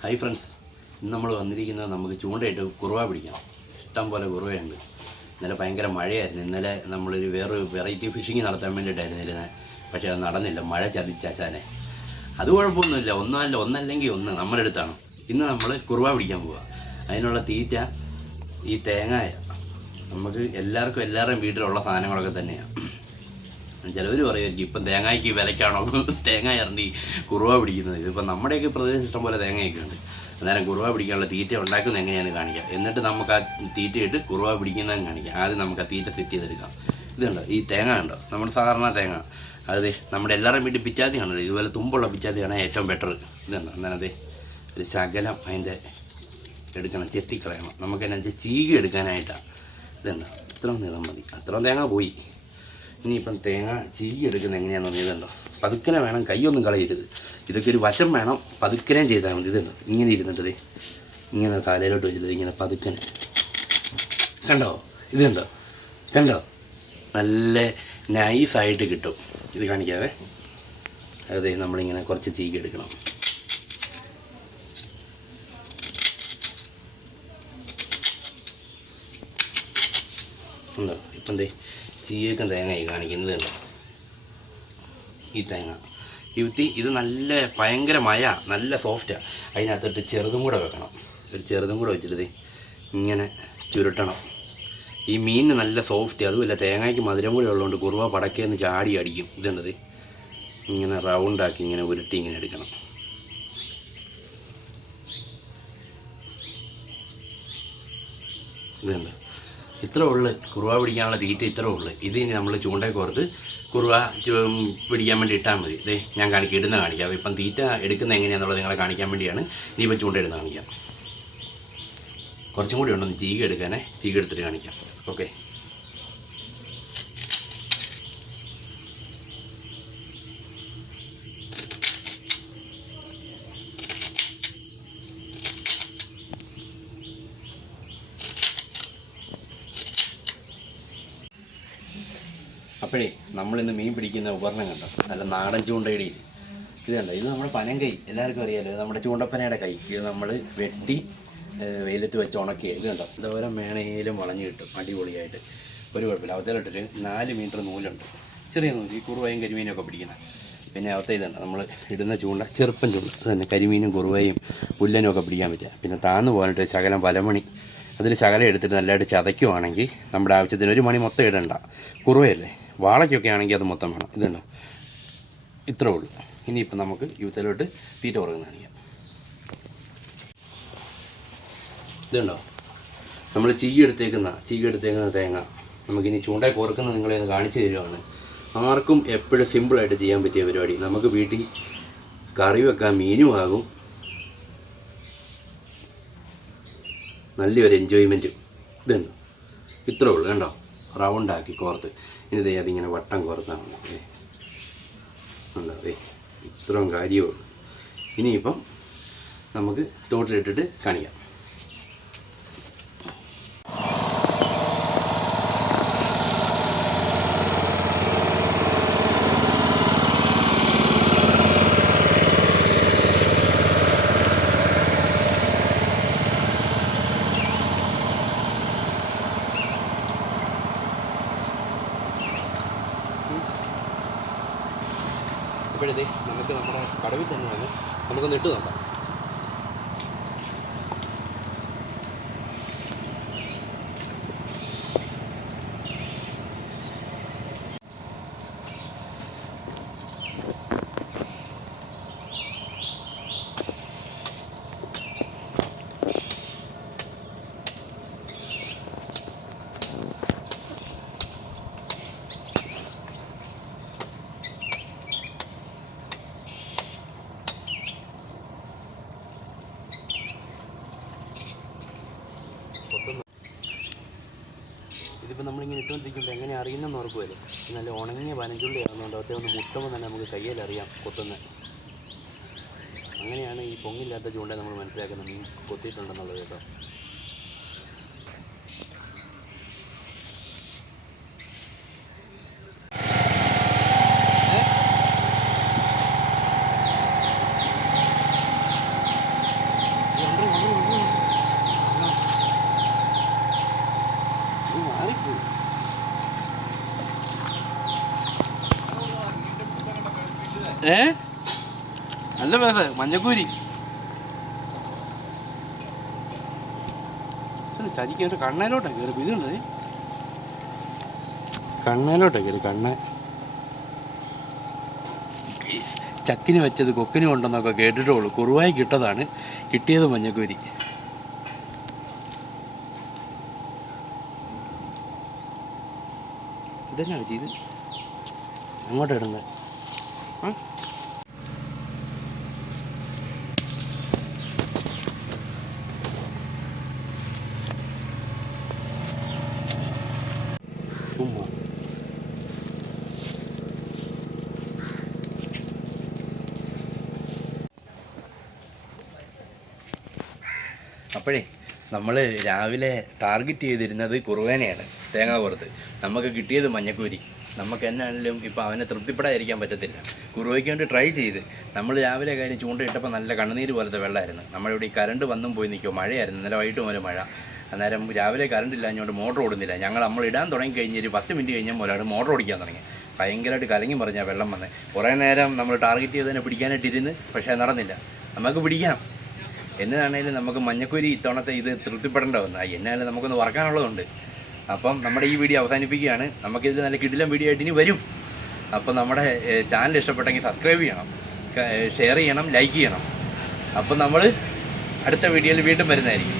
Hi friends, ഇന്ന് നമ്മൾ വന്നിരിക്കുന്നത് നമുക്ക് ചൂണ്ടയിട്ട് കുറുവ പിടിക്കാം. ഇഷ്ടം പോലെ കുറുവയുണ്ട്. ഇന്നലെ ഭയങ്കര മഴയായിരുന്നു. ഇന്നലെ നമ്മളൊരു വേറൊരു വെറൈറ്റി ഫിഷിങ് നടത്താൻ വേണ്ടിയിട്ടായിരുന്നു ഇരുന്നത്. പക്ഷേ അത് നടന്നില്ല, മഴ ചതിച്ചാനെ. അത് കുഴപ്പമൊന്നുമില്ല, ഒന്നല്ലെങ്കിൽ ഒന്ന് നമ്മുടെ അടുത്താണ്. ഇന്ന് നമ്മൾ കുറുവ പിടിക്കാൻ പോവുക. അതിനുള്ള തീറ്റ ഈ തേങ്ങായ. നമുക്ക് എല്ലാവരുടെയും വീട്ടിലുള്ള സാധനങ്ങളൊക്കെ തന്നെയാണ്. ചിലവർ പറയുമായിരിക്കും ഇപ്പം തേങ്ങയ്ക്ക് വിലക്കാണോ തേങ്ങ ഇറങ്ങി കുറുവ പിടിക്കുന്നത്. ഇതിപ്പോൾ നമ്മുടെയൊക്കെ പ്രദേശം ഇഷ്ടം പോലെ തേങ്ങയൊക്കെ ഉണ്ട്. അന്നേരം കുറുവ പിടിക്കാനുള്ള തീറ്റ ഉണ്ടാക്കുന്നത് എങ്ങനെയാണെന്ന് കാണിക്കാം. എന്നിട്ട് നമുക്ക് ആ തീറ്റയിട്ട് കുറുവ പിടിക്കുന്നതെന്ന് കാണിക്കാം. ആദ്യം നമുക്ക് ആ തീറ്റ സെറ്റ് ചെയ്തെടുക്കാം. ഇതുണ്ടോ, ഈ തേങ്ങ ഉണ്ടോ, നമ്മുടെ സാധാരണ തേങ്ങ. അത് നമ്മുടെ എല്ലാവരുടെയും വീട്ടിൽ പിച്ചാത്തിയാണല്ലോ. ഇതുപോലെ തുമ്പുള്ള പിച്ചാത്തിയാണ് ഏറ്റവും ബെറ്റർ. ഇതുണ്ടോ, അന്നേരം അതെ ഒരു ശകലം അതിൻ്റെ എടുക്കണം, ചെത്തിക്കളയണം. നമുക്കെന്നു വെച്ചാൽ ചീകി എടുക്കാനായിട്ടാണ്. ഇതുണ്ടോ, ഇത്രയും നീളം മതി. അത്രയും തേങ്ങ പോയി. ഇനിയിപ്പം തേങ്ങ ചീകി എടുക്കുന്നത് എങ്ങനെയാണെന്ന് തോന്നിയതുണ്ടോ, പതുക്കനെ വേണം, കൈയൊന്നും കളയരുത്. ഇതൊക്കെ ഒരു വശം വേണം, പതുക്കനെ ചെയ്താൽ മതി. ഇതുണ്ടോ, ഇങ്ങനെ ഇരുന്നിട്ടത് ഇങ്ങനെ തലയിലോട്ട് വെച്ചത് ഇങ്ങനെ പതുക്കനെ. കണ്ടോ, ഇതുണ്ടോ, കണ്ടോ, നല്ല നൈസായിട്ട് കിട്ടും. ഇത് കാണിക്കാവേ. അതെ, നമ്മളിങ്ങനെ കുറച്ച് ചീകി എടുക്കണം. ഉണ്ടോ, ഇപ്പം എന്തേ ചീയക്കം തേങ്ങയായി കാണിക്കുന്നത് ഉണ്ടോ. ഈ തേങ്ങ ഇത് നല്ല ഭയങ്കര മയ, നല്ല സോഫ്റ്റാണ്. അതിനകത്തോട്ട് ചെറുതും കൂടെ വെക്കണം. ഒരു ചെറുതും കൂടെ വെച്ചിട്ട് ഇങ്ങനെ ചുരുട്ടണം. ഈ മീനിന് നല്ല സോഫ്റ്റ്. അതുമില്ല, തേങ്ങയ്ക്ക് മധുരം കൂടെ ഉള്ളതുകൊണ്ട് കുറുവ പടക്കേന്ന് ചാടി അടിക്കും. ഇതുണ്ടത് ഇങ്ങനെ റൗണ്ടാക്കി ഇങ്ങനെ ഉരുട്ടി ഇങ്ങനെ എടുക്കണം. ഇതുണ്ട്, ഇത്ര ഉള്ളു കുറുവ പിടിക്കാനുള്ള തീറ്റ, ഇത്ര ഉള്ളു. ഇത് ഇനി നമ്മൾ ചൂണ്ടയിൽ കോർത്ത് കുറുവ പിടിക്കാൻ വേണ്ടി ഇട്ടാൽ മതി. ഇതേ ഞാൻ ഇടുന്ന കാണിക്കാം. ഇപ്പം തീറ്റ എടുക്കുന്നത് എങ്ങനെയാണെന്നുള്ളത് നിങ്ങളെ കാണിക്കാൻ വേണ്ടിയാണ് ഇനിയിപ്പോൾ ചൂണ്ട ഇടുന്ന കാണിക്കാം. കുറച്ചും കൂടി ഉണ്ടെന്ന് ചീക എടുക്കാനേ, ചീക എടുത്തിട്ട് കാണിക്കാം. ഓക്കെ, അപ്പോഴേ നമ്മളിന്ന് മീൻ പിടിക്കുന്ന ഉപകരണം കണ്ടോ, നല്ല നാടൻ ചൂണ്ടയുടെ. ഇത് കണ്ടോ, ഇത് നമ്മുടെ പനങ്കൈ, എല്ലാവർക്കും അറിയാമല്ലോ, നമ്മുടെ ചൂണ്ടപ്പനയുടെ കൈ. ഇത് നമ്മൾ വെട്ടി വെയിലത്ത് വെച്ച് ഉണക്കി. ഇത് കണ്ടോ, ഇതോരം മേണയിലും വളഞ്ഞു കിട്ടും അടിപൊളിയായിട്ട്. ഒരു കുഴപ്പമില്ല. അവത്തേലിട്ടൊരു 4 മീറ്റർ നൂലുണ്ട്, ചെറിയ നൂല്. ഈ കുറുവയും കരിമീനൊക്കെ പിടിക്കുന്നത്. പിന്നെ അവത്തെ ഇതുണ്ട്, നമ്മൾ ഇടുന്ന ചൂണ്ട ചെറുപ്പം ചൂണ്ട. അത് തന്നെ കരിമീനും കുറുവയും പുല്ലനും ഒക്കെ പിടിക്കാൻ പറ്റുക. പിന്നെ താന്ന് പോകാനായിട്ട് ശകലം പലമണി, അതിൽ ശകലം എടുത്തിട്ട് നല്ലതായിട്ട് ചതയ്ക്കുവാണെങ്കിൽ നമ്മുടെ ആവശ്യത്തിന് ഒരു മണി മൊത്തം ഇടണ്ട. കുറുവയല്ലേ, വാളയ്ക്കൊക്കെ ആണെങ്കിൽ അത് മൊത്തം വേണം. ഇതുണ്ടോ, ഇത്രേ ഉള്ളൂ. ഇനിയിപ്പം നമുക്ക് യൂത്തലോട്ട് തീറ്റ കുറങ്ങുന്ന കാണിക്കാം. ഇതുണ്ടോ, നമ്മൾ ചീകി എടുത്തേക്കുന്ന തേങ്ങ നമുക്കിനി ചൂണ്ടയിൽ കോർക്കുന്നത് നിങ്ങളെ ഒന്ന് കാണിച്ചു തരുവാണ്. ആർക്കും എപ്പോഴും സിമ്പിളായിട്ട് ചെയ്യാൻ പറ്റിയ പരിപാടി. നമുക്ക് വീട്ടിൽ കറി വെക്കാൻ മീനും ആകും, നല്ലൊരു എൻജോയ്മെൻറ്റും. ഇതുണ്ടോ, ഇത്രേ ഉള്ളൂ. കണ്ടോ, റൗണ്ടാക്കി കോർത്ത്. ഇനി അതിങ്ങനെ വട്ടം കോർത്താണ് ഉണ്ടോ. ഇത്രയും കാര്യമേ ഉള്ളൂ. ഇനിയിപ്പം നമുക്ക് തോട്ടിലിട്ടിട്ട് കാണിക്കാം. ഇപ്പോഴത്തെ നമുക്ക് നമ്മുടെ കടവിൽ തന്നെയാണ്, നമുക്കൊന്ന് ഇട്ട് നോക്കാം. ഇതിപ്പോൾ നമ്മളിങ്ങനെ ഇട്ടുകൊണ്ടിരിക്കുമ്പോൾ എങ്ങനെ അറിയുന്നെന്ന് ഓർക്കുമല്ലോ. നല്ല ഉണങ്ങിയ പനഞ്ചുള്ളി ആകുന്നുണ്ട്. ഒറ്റ ഒന്ന് മുട്ടുമ്പോൾ തന്നെ നമുക്ക് കയ്യിലറിയാം കൊത്തുന്നത്. അങ്ങനെയാണ് ഈ പൊങ്ങില്ലാത്ത ചൂണ്ട നമ്മൾ മനസ്സിലാക്കുന്നത് മീൻ കൊത്തിയിട്ടുണ്ടെന്നുള്ളത് കേട്ടോ. നല്ല പേസ മഞ്ഞക്കൂരി ചതിക്ക് കണ്ണയിലോട്ടാ കയറി ഇതുണ്ട് കണ്ണയിലോട്ടാ കയറി ചക്കിന് വെച്ചത് കൊക്കിന് കൊണ്ടെന്നൊക്കെ കേട്ടിട്ടുള്ളൂ. കുറുവായി കിട്ടതാണ്, കിട്ടിയത് മഞ്ഞക്കൂരി. ഇതന്നെയാണ് ചെയ്ത് അങ്ങോട്ട് ഇടുന്നത്. അപ്പോഴേ നമ്മൾ രാവിലെ ടാർഗറ്റ് ചെയ്തിരുന്നത് കുറുവേനയാണ്, തേങ്ങ പുറത്ത്. നമുക്ക് കിട്ടിയത് മഞ്ഞക്കൂരി. നമുക്ക് എന്നാണെങ്കിലും ഇപ്പോൾ അവനെ തൃപ്തിപ്പെടാതിരിക്കാൻ പറ്റത്തില്ല. കുറുവയ്ക്ക് വേണ്ടി ട്രൈ ചെയ്ത് നമ്മൾ രാവിലെ കാര്യം ചൂണ്ടയിട്ടപ്പോൾ നല്ല കണ്ണുനീര് പോലത്തെ വെള്ളമായിരുന്നു. നമ്മളിവിടെ ഈ കറണ്ട് വന്നും പോയി നിൽക്കുമോ, മഴയായിരുന്നു. ഇന്നലെ വൈകിട്ട് മുതൽ മഴ. അന്നേരം രാവിലെ കറണ്ട് ഇല്ലാഞ്ഞുകൊണ്ട് മോട്ടർ ഓടുന്നില്ല. നമ്മൾ ഇടാൻ തുടങ്ങി കഴിഞ്ഞ് ഒരു 10 മിനിറ്റ് കഴിഞ്ഞാൽ മുതലാണ് മോട്ടർ ഓടിക്കാൻ തുടങ്ങി. ഭയങ്കരമായിട്ട് കലങ്ങി മറിഞ്ഞാൽ വെള്ളം വന്നത്. കുറേ നേരം നമ്മൾ ടാർഗറ്റ് ചെയ്തതിനെ പിടിക്കാനായിട്ടിരുന്ന്, പക്ഷേ നടന്നില്ല. നമുക്ക് പിടിക്കണം. എന്നാണേലും നമുക്ക് മഞ്ഞക്കൂരി ഇത്തവണത്തെ ഇത് തൃപ്തിപ്പെടേണ്ട വന്നു. എന്നാലും നമുക്കൊന്ന് വറക്കാനുള്ളതുണ്ട്. അപ്പം നമ്മുടെ ഈ വീഡിയോ അവസാനിപ്പിക്കുകയാണ്. നമുക്കിതിൽ നല്ല കിടിലം വീഡിയോ ആയിട്ട് ഇനി വരും. അപ്പം നമ്മുടെ ചാനൽ ഇഷ്ടപ്പെട്ടെങ്കിൽ സബ്സ്ക്രൈബ് ചെയ്യണം, ഷെയർ ചെയ്യണം, ലൈക്ക് ചെയ്യണം. അപ്പം നമ്മൾ അടുത്ത വീഡിയോയിൽ വീണ്ടും വരുന്നതായിരിക്കും.